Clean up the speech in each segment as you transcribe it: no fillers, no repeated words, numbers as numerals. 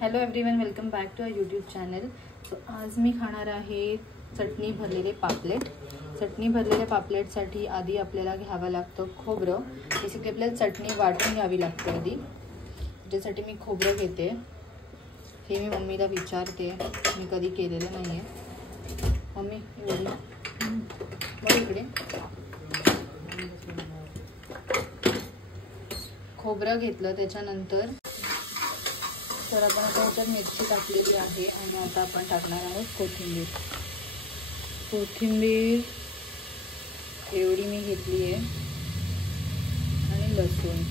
Hello everyone, welcome back to our YouTube channel. So आज मी खाणार आहे चटणी भरलेले पापलेट. चटणी भरलेल्या पापलेटसाठी आधी आपल्याला घ्यावं लागतं खोबरं. बेसिकली आपल्याला चटणी वाटून घ्यावी लागते आधी. त्याच्यासाठी मी खोबरं घेते. हे मी मम्मीला विचारते, मी कधी केलेलं नाही आहे. मम्मी एवढी बघ इकडे. खोबरं घेतलं, त्याच्यानंतर तर आपण आता ह्याच्यात मिरची टाकलेली आहे आणि आता आपण टाकणार आहोत कोथिंबीर. कोथिंबीर एवढी मी घेतली आहे आणि लसूण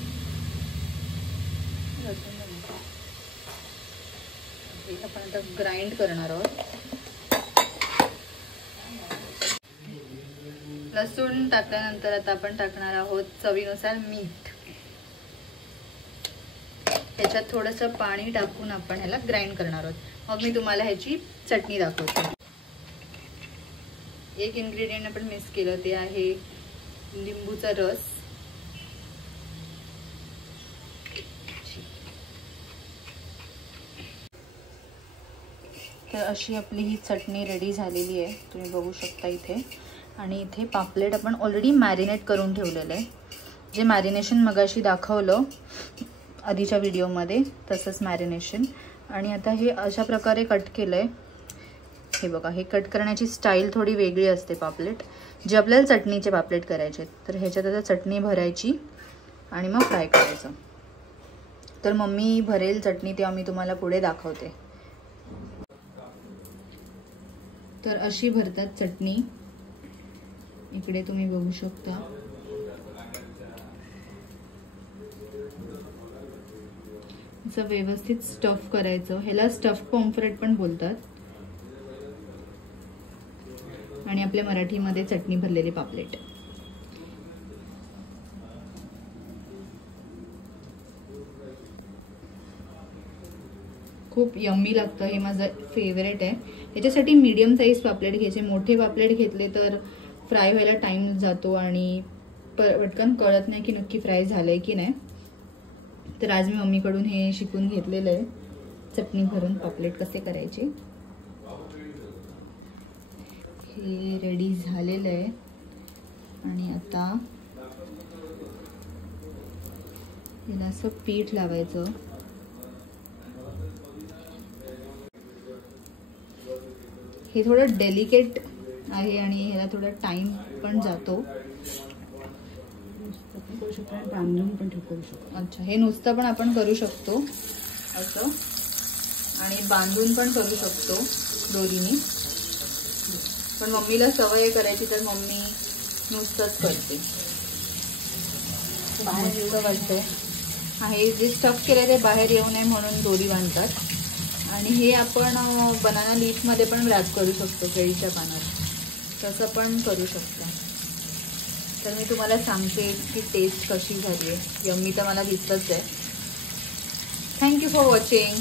हे आपण आता ग्राइंड करणार आहोत. लसूण टाकल्यानंतर आता आपण टाकणार आहोत चवीनुसार मीठ. ह्याच्यात थोडंसं पाणी टाकून आपण ह्याला ग्राइंड करणार आहोत. मग मी तुम्हाला ह्याची चटणी दाखवते. एक इन्ग्रेडियंट आपण मिस केलं, ते आहे लिंबूचा रस. तर अशी आपली ही चटणी रेडी झालेली आहे, तुम्ही बघू शकता इथे. आणि इथे पापलेट आपण ऑलरेडी मॅरिनेट करून ठेवलेलं आहे. जे मॅरिनेशन मगाशी दाखवलं आधीच्या व्हिडिओमध्ये, तसंच मॅरिनेशन. आणि आता हे अशा प्रकारे कट केलं आहे. हे बघा, हे कट करण्याची स्टाईल थोडी वेगळी असते पापलेट, जे आपल्याला चटणीचे पापलेट करायचे. तर ह्याच्यात आता चटणी भरायची आणि मग फ्राय करायचं. तर मम्मी भरेल चटणी, तेव्हा मी तुम्हाला पुढे दाखवते. तर अशी भरतात चटणी. इकडे तुम्ही बघू शकता. व्यवस्थित स्टफ करायचं. ह्याला स्टफ पॉम्फ्रेट पण बोलतात. आणि आपल्या मराठीमध्ये चटणी भरलेली पापलेट. खूप यम्मी लागतं. हे माझं फेवरेट आहे. याच्यासाठी मीडियम साईज पापलेट घ्यायचे. मोठे पापलेट घेतले तर फ्राय व्हायला टाइम जातो आणि पटकन कळत नाही की नक्की फ्राय झालंय की नाही. तर आज मी मम्मीकडून हे शिकून घेतलेलं आहे, चटणी भरून पापलेट कसे करायचे. हे रेडी झालेलं आहे. आणि आता याला असं पीठ लावायचं. हे थोडं डेलिकेट आहे आणि ह्याला थोडा टाइम पण जातो. बांधून पण करू शकतो. अच्छा, हे नुसतं पण आपण करू शकतो असं, आणि बांधून पण करू शकतो दोरीने. पण मम्मीला सवय करायची, तर मम्मी नुसतंच करते. बाहेर येऊ वाटतं. हा, हे जे स्टफ केलंय ते बाहेर येऊ नये म्हणून दोरी बांधतात. आणि हे आपण बनाना लीफमध्ये पण रॅप करू शकतो, केळीच्या पानात. तसं पण करू शकतो. तर मी तुम्हाला सांगते की टेस्ट कशी झाली आहे. यम्मी तर मला दिसतच आहे. Thank you for watching.